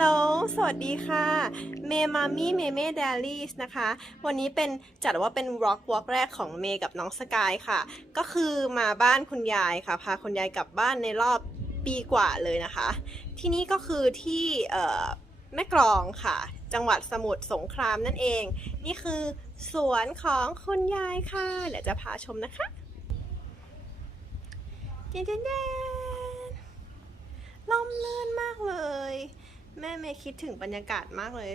ลโหล สวัสดีค่ะ เมมามี่เมเม่เดลี่นะคะ วันนี้เป็นจัดว่าเป็น Rock Walk แรกของเมกับน้องสกายค่ะ ก็คือมาบ้านคุณยายค่ะ พาคุณยายกลับบ้านในรอบปีกว่าเลยนะคะ ที่นี่ก็คือที่เอ่อแม่กลองค่ะ จังหวัดสมุทรสงครามนั่นเอง นี่คือสวนของคุณยายค่ะ เดี๋ยวจะพาชมนะคะเจนเจนเจนลมลื่นมากเลย แม่เมย์คิดถึงบรรยากาศมากเลย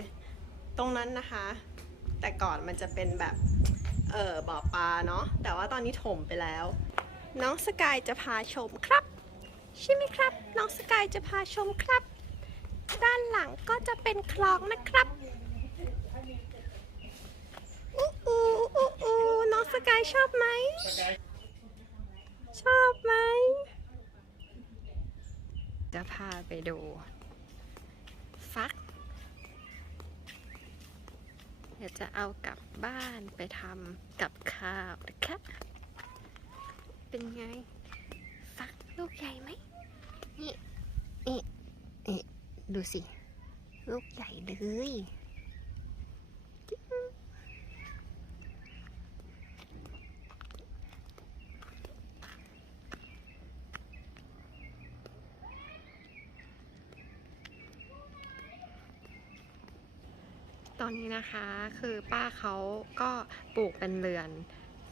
ตรงนั้นนะคะ แต่ก่อนมันจะเป็นแบบ เออบ่อปลาเนาะแต่ว่าตอนนี้ถมไปแล้ว น้องสกายจะพาชมครับ ใช่ไหมครับ น้องสกายจะพาชมครับ ด้านหลังก็จะเป็นคลองนะครับอู้อู้อู้อู้น้องสกายชอบไหม ชอบไหม จะพาไปดู ฟัก เดี๋ยวจะเอากลับบ้านไปทำกับข้าวนะคะเป็นไง ฟักลูกใหญ่ไหมนี่นี่นี่ดูสิ ลูกใหญ่เลยจิ๊งตอ นะคะ คือป้าเขาก็ปลูกเป็นเรือน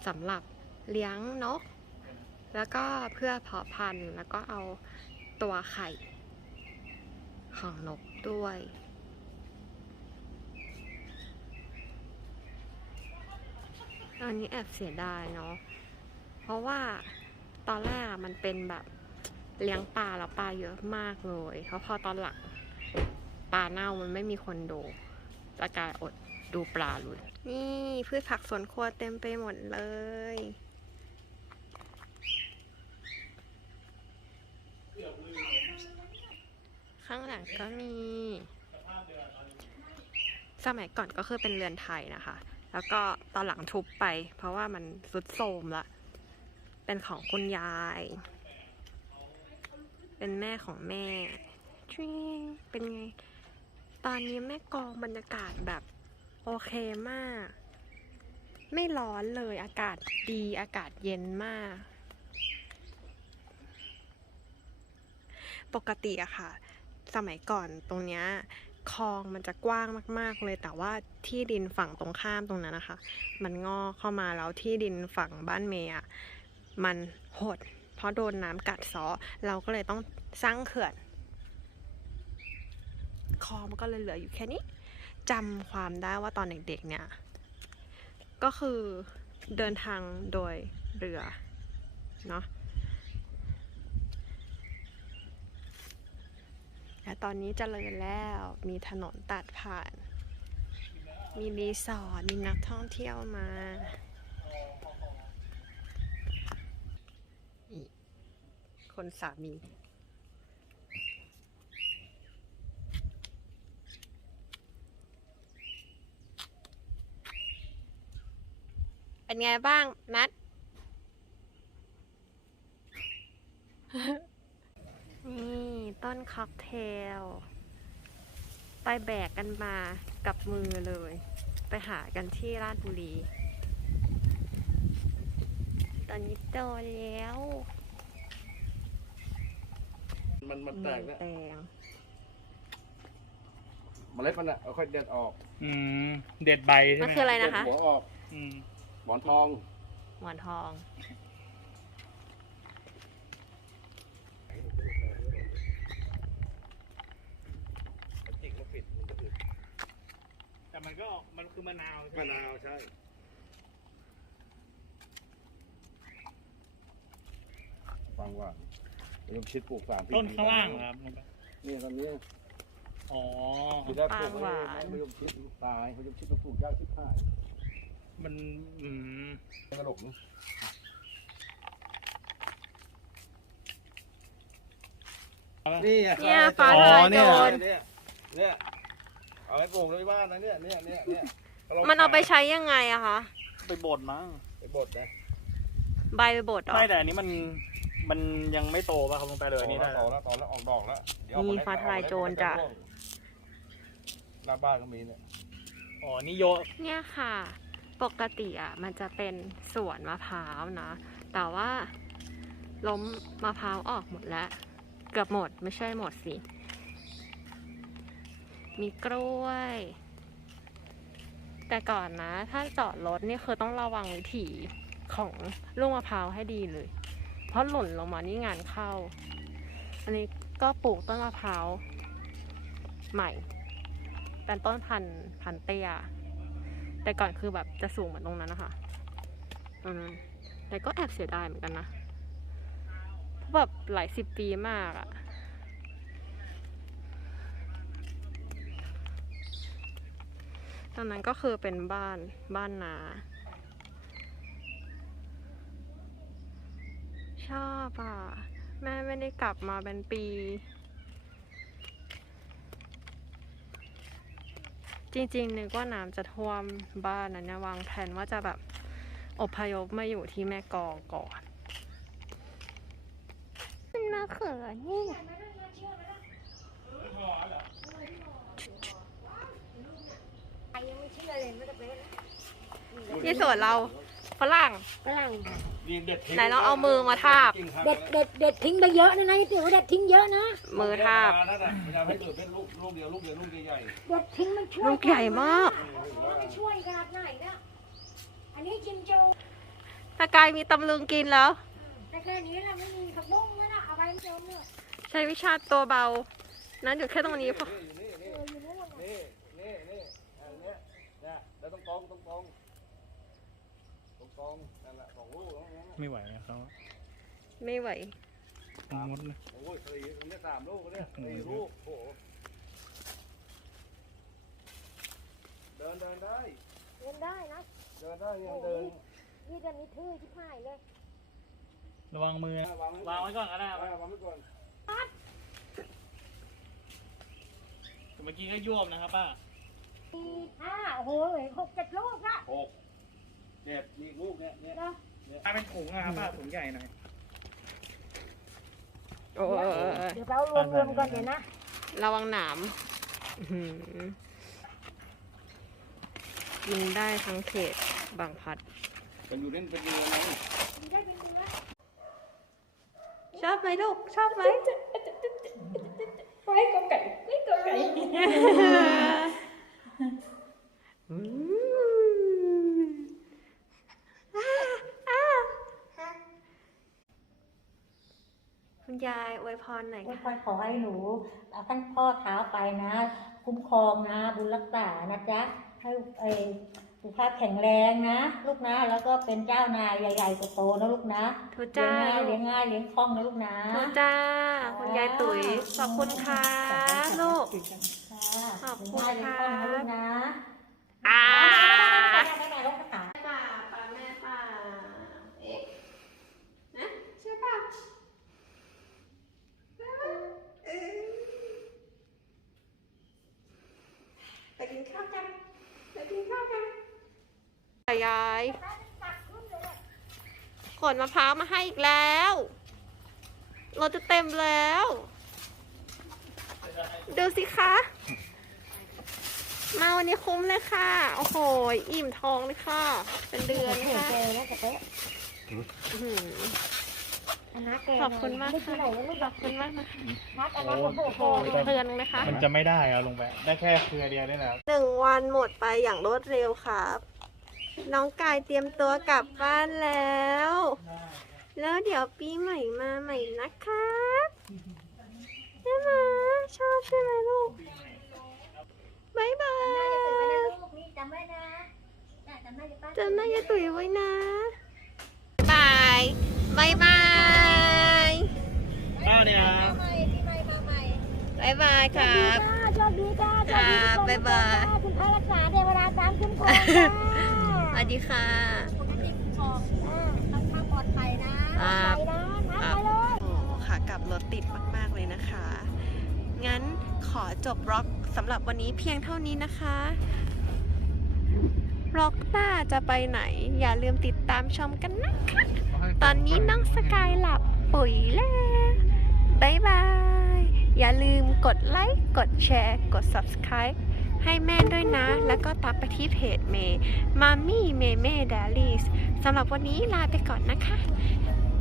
สำหรับเลี้ยงนก แล้วก็เพื่อเพาะพันธุ์แล้วก็เอาตัวไข่ของนกด้วยอันนี้แอบเสียดายเนาะ เพราะว่าตอนแรกมันเป็นแบบเลี้ยงปลาแล้วปลาเยอะมากเลย เพราะพอตอนหลังปลาเน่ามันไม่มีคนดู ตะกายอดดูปลาเลยนี่พืชผักสวนครัวเต็มไปหมดเลย ข้างหลังก็มี สมัยก่อนก็คือเป็นเรือนไทยนะคะ แล้วก็ตอนหลังทุบไป เพราะว่ามันสุดโทรมละ เป็นของคุณยาย เป็นแม่ของแม่ชิงเป็นไง ตอนนี้แม่กองบรรยากาศแบบโอเคมาก ไม่ร้อนเลยอากาศดีอากาศเย็นมาก ปกติอะค่ะ สมัยก่อนตรงเนี้ยคลองมันจะกว้างมาก ๆ เลยแต่ว่าที่ดินฝั่งตรงข้ามตรงนั้นนะคะ มันงอเข้ามาแล้วที่ดินฝั่งบ้านเมย์อะมันหด เพราะโดนน้ำกัดซาะเราก็เลยต้องสร้างเขื่อน คอมันก็เลยเหลืออยู่แค่นี้จำความได้ว่าตอนเด็กๆเนี่ย ก็คือเดินทางโดยเรือเนาะและตอนนี้เจริญแล้วมีถนนตัดผ่าน มีรีสอร์ทมีนักท่องเที่ยวมาคนสามี เป็นไงบ้าง นัด นี่ต้นค็อกเทล ไปแบกกันมากับมือเลย ไปหากันที่ราชบุรี ตอนนี้โตแล้ว มันมันแตกนะแตงเมล็ดมันอะเอาค่อยเด็ดออก อืม เด็ดใบใช่มันไหมคืออะไรเด็นะดคะ หัวออก อืม หมอนทอง หมอนทอง จิกมาปิดมันก็ปิดแต่มันก็มันคือมะนาวใช่ไหมะนาวใช่ ฟังว่าลมชิดปลูกสามปีต้นข้างล่างเหรอครับเนี่ยตอนนี้อ๋อ คือได้ปลูกปางหวาน ไม่ลมชิดตายไม่ลมชิดต้องปลูกยากชิบห้าย มัน อืมกระดกนะนี่ไงเนี่ยฟ้าอ๋ทอลายเนี่โจยรเนี่ยเนี่ยเอาไปปลูกในบ้านนะเนี่ยเนี่ยเนี่ยเนี่ยมันเอาไปใช้ยังไงอะคะไปบดมั้งไปบดนะใบบดเหรอไม่แต่อันนี้มันมันยังไม่โตป่ะครับลงไปเลยอันนี้ได้ต่แล้อวแล้วต่อแล้วออกดอกแล้วเดี๋ยวมีฟ้าทลายโจรจ้ะหน้าบ้านก็มีเนี่ยอ๋อนี่โยเนี่ยค่ะ ปกติอะมันจะเป็นสวนมะพร้าวนะแต่ว่าล้มมะพร้าวออกหมดแล้ว เกือบหมดไม่ใช่หมดสิ มีกล้วย แต่ก่อนนะ ถ้าจอดรถนี่คือต้องระวังวิถีของลูกมะพร้าวให้ดีเลย เพราะหล่นลงมานี่งานเข้า อันนี้ก็ปลูกต้นมะพร้าวใหม่ เป็นต้นพันธุ์พันเตีย แต่ก่อนคือแบบจะสูงเหมือนตรงนั้นนะคะตรงนั้นแต่ก็แอบเสียดายเหมือนกันนะเพราะแบบหลายสิบปีมากอะตอนนั้นก็คือเป็นบ้านบ้านนา ชอบอะ แม่ไม่ได้กลับมาเป็นปี จริงๆนึกว่าน้ำจะท่วมบ้านนั้นเนี่ยวางแผนว่าจะแบบอพยพมาอยู่ที่แม่กลองก่อนมันมะเขือนี่ที่สวนเราฝรั่งฝรั่งนี่เด็ดทิ้ง ไหนลองเอามือมาทาบ เด็ดเด็ดเด็ดทิ้งไปเยอะนะนะถือว่าเด็ดทิ้งเยอะนะมือทาบนั่นน่ะพยายามให้เกิดเป็นลูกลูกเดียวลูกเดียวลูกใหญ่เด็ดทิ้งมันช่วยลูกใหญ่มากมันช่วยขนาดไหนเนี่ยอันนี้จิมโจตะกายมีตำลึงกินแล้วแต่แค่นี้แหละไม่มีผักบุ้งนะนะเอาไปเดิมเนี่ยใช้วิชาตัวเบา นั้นอยู่แค่ตรงนี้พอเอออยู่นู่นๆนี่นี่นี่อันเนี้ยเนี่ยแล้วต้องตรงตรงตรงตรง ไม่ไหวนะครับไม่ไหวมดนะโอ้ยสี่อันเนี้ยสามลูกเนี่ยสี่ลูกโอ้โหเดินเดินได้ เดินได้นะ เดินได้ยังเดินนี่เดินนี่ทื่อชิบหายเลย ระวังมือนะวางไว้วางไว้ก่อนก็ได้วางไว้ก่อนแต่เมื่อกี้ก็ยวบนะครับป้าสี่ห้าโอ้โหหกเจ็ดลูกนะหกเจ็ดมีอีกลูกเนี่ยเนี่ย เนาะป้าเป็นถุงนะครับป้าถุงใหญ่หน่อยโอ้ยเดี๋ยวเรารวมรวมๆกันเดี๋ยวนะระวังหนามอื้อหือยิงได้ทั้งเขตบางพลัด เป็นอยู่เล่นเป็นเรือไงได้เป็นเนื้อชอบไหมลูก ชอบไหมไปก็ไก่ไปก็ไก่ อืมอ่าอ่า คุณยายอวยพรหน่อยก็ค่ะขอให้หนูเอาท่านพ่อเท้าไปนะ คุ้มครองนะ บุญรักษานะจ๊ะ ให้เออสุขภาพแข็งแรงนะ ลูกนะ แล้วก็เป็นเจ้านายใหญ่ๆโตๆนะลูกนะทุเลี้ยจ้างง่ายลูเลี้ยกงง่ายเลี้ยงคล่องนะลูกนะทุจ้าคุณยายตุ๋ยขอบคุณค่ะลูกขอบคุณเลี้ยงง่ายเลี้ยงคล่องนะลูกนะ อ่า ไม่ได้ลูกขา ป่าป่าแม่ป่าเอ๊ะนะใช่ป่ะเอ๊ะไป กินข้าวกันไปกินข้าวกันยายขนมะพร้าวมาให้อีกแล้วรถจะเต็มแล้ว ดูสิคะ มาวันนี้คุ้มเลยค่ะ โอ้โห อิ่มท้องเลยค่ะ เป็นเดือนเห็นค่ะ ขอบคุณมากไม่กิค่ะนไหนแล้วลูกขอบคุณมากนะคะนักอันนั้นโอ้โหโอ้โหอีกเดือนนึงนะคะ มันจะไม่ได้เอาลงไป ได้แค่เครือเดียวนี่แหละครับหนึ่งวันหมดไปอย่างรวดเร็วครับ น้องกายเตรียมตัวกลับบ้านแล้ว แล้วเดี๋ยวปีใหม่มาใหม่นะครับใช่ไหมชอบใช่ไหมลูกบายบาจำได้จะเป็นไปนะยลูกนี่จำไว้นะน่ะจำได้จะป้าจำหน้ายายตุ๋ยไว้นะบายบายบายป้า เนี่ยมาใหม่ปีใหม่มาใหม่บายบายครับโชคดีจ้าโชคดีครัจ้าบบ๊ายบายคุณพระรักษาเทวดาตามคุ้มครองจ้าสวัสดีค่ะคุณพระคุ้มครองจ้าทำความปลอดภัยนะครัปลอบดภัยนะนะไปเลยโอ้ค่ะกลับรถติดมาก ๆ เลยนะคะ งั้นขอจบบล็อกสำหรับวันนี้เพียงเท่านี้นะคะร็อกหน้าจะไปไหน อย่าลืมติดตามชมกันนะคะ ตอนนี้น้องสกายหลับปุ๋ยแล้ว บายบาย อย่าลืมกดไลค์ กดแชร์ กด subscribe ให้แม่ด้วยนะ แล้วก็ตามไปที่เพจเมย์มามี่เมเม่เดลี่สำหรับวันนี้ลาไปก่อนนะคะ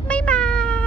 บ๊ายบาย